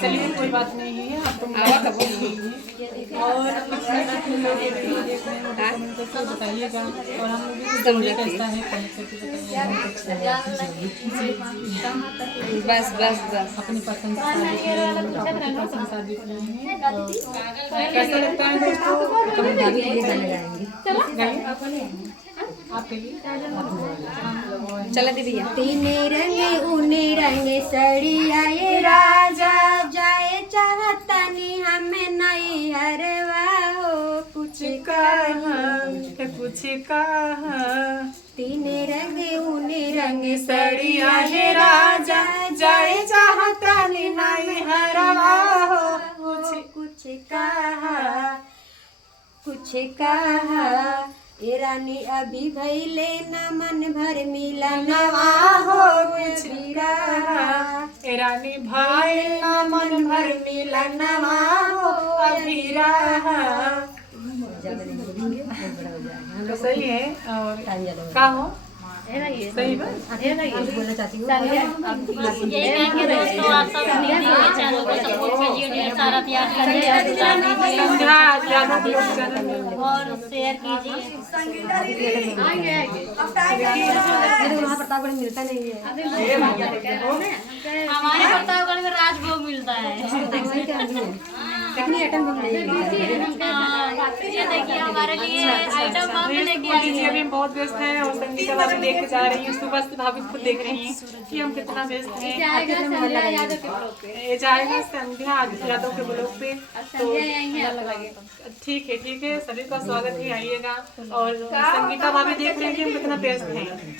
चलिए कोई बात नहीं है, आप तो और बताइएगा और हम लोग भी कैसा है बस बस बस अपनी पसंद शादी कैसा लगता है दोस्तों? चला दीदी तीन रंग ऊने रंग सड़िया ये राजा जाए चाहता नहीं हमें नहीं हरवा हो कुछ कुछ कहा तीन रंग ऊने रंग सड़िया है राजा जाए चाहता नहीं हरवा हो कुछ कहा ये रानी अभी भैले न मन भर मिला नवा हो कुछ रानी भाई ना मन भर मिला नवा हो अभी रहा। तो सही है और का हो सही बात बोलना चाहती हूँ ये कहेंगे दोस्तों आप सब चैनल को सपोर्ट कीजिए, ढेर सारा प्यार कीजिए और शेयर कीजिए। वहाँ प्रतापगढ़ मिलता नहीं है, हमारे प्रतापगढ़ में राजभोग मिलता है। कितनी आइटम हम नहीं ये देखिए हमारे लिए आइटम आप लेके आई जी अभी हम बहुत व्यस्त हैं और संगीता भाभी देख के जा रही हैं। सुबह से भाभी खुद देख रही हैं कि हम कितना व्यस्त हैं। ये जाएगा संध्या यादव के ब्लॉग पे, तो ठीक है सभी का स्वागत है, आइएगा। और संगीता भाभी देख रही हैं कि हम कितना व्यस्त हैं।